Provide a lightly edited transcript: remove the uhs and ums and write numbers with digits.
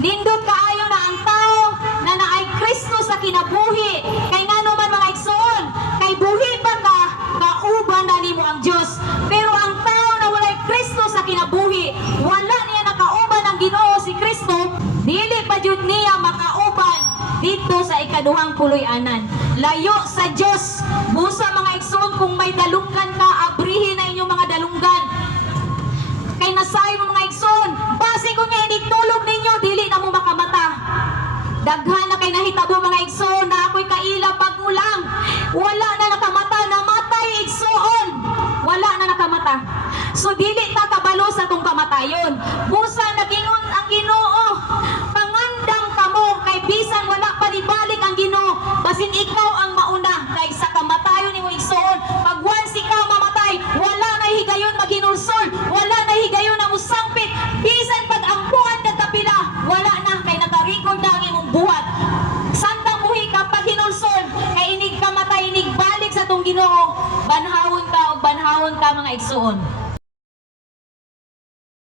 Nindot kaayo na ang tao na naay Kristo sa kinabuhi. Kay ngano man mga igsoon, kay buhi pa ka, kauban na nimo ang Dios. Pero ang tao na walay Kristo sa kinabuhi, wala niya nakauban ang Ginoo si Kristo, dili pa jud niya makauban dito sa ikaduhang puloy-anan. Layo sa Dios. Busa mga igsoon, kung may dalunggan ka, abrihin na inyong mga dalunggan. Kay nasay mo mga igsoon, base kung nga tulog ninyo, dili na mo makamata. Daghan na kay nahitabo mga igsoon na ako'y kaila pagulang. Wala na nakamata, namatay igsoon. Wala na nakamata. So dili ta kabalo sa tong kamatayon. Busa nagingon ang Ginoo, pangandam kamo kay bisan wala pa nibalik ang Ginoo, basin ikaw ang mauna kay sa kamatayon nimo igsoon. Pag once ikaw mamatay, wala na higayon maghinulsol, wala na higayon na musampit. Bisan pag ang buhat na kapila, wala na kay naka-record na ang imong buhat. Santa muhi ka pag hinulsol, kay inig kamatay, inig balik sa tong Ginoo. Banhawon ka o banhawon ka mga igsoon.